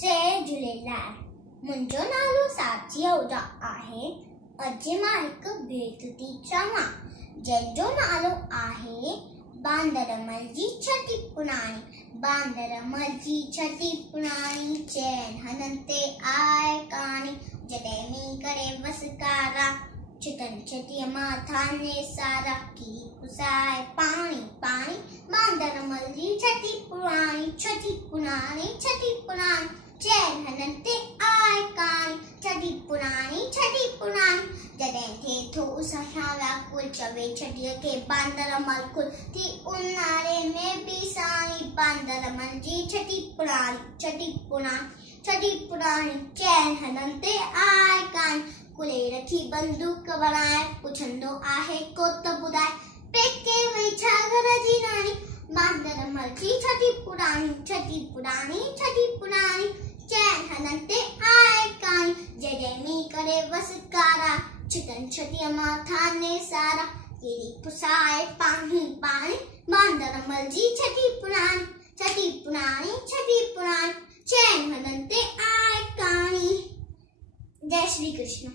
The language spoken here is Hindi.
जय झूलेलाल। मुंहिंजो नालो साक्षी आहूजा आहे। अॼु मां हिकु भेट थी चवां जंहिंजो नालो आहे बांदरमल जी छठी पुराणी। बांदरमल जी छठी पुराणी चैन हनन ते आए कहानी। जॾहिं मींहुं करे वसकारा छितन छठीअ माथा ने सारा की पुसाए पाणी पाणी। बांदरमल जी छठी पुराणी छठी पुराणी छठी पुराणी चैन हनन ते आए कहानी। छठी पुराणी छठी पुराणी जॾहिं थिए थो उसां व्याकुल चवे छठीअ खे बांदरमल कुल थी उन्हारे में बि साई। बांदरमल जी छठी पुराणी छठी पुराणी छठी पुराणी चैन हनन ते आए कहानी। कुले रखी बंदूक वराए पुछंदो आहे को त ॿुधाए पेके वई छा घर जी राणी। बांदरमल जी छठी पुराणी छठी पुराणी छठी पुराणी चैन हनन ते आए कहानी। जॾहिं मींहुं करे वसकारा छितन छठीअ माथा ने सारा केरी पुसाए पाणी पाणी। बांदरमल जी छठी पुराणी छठी पुराणी छठी पुराणी चैन हनन ते आए कहानी। जय श्री कृष्ण।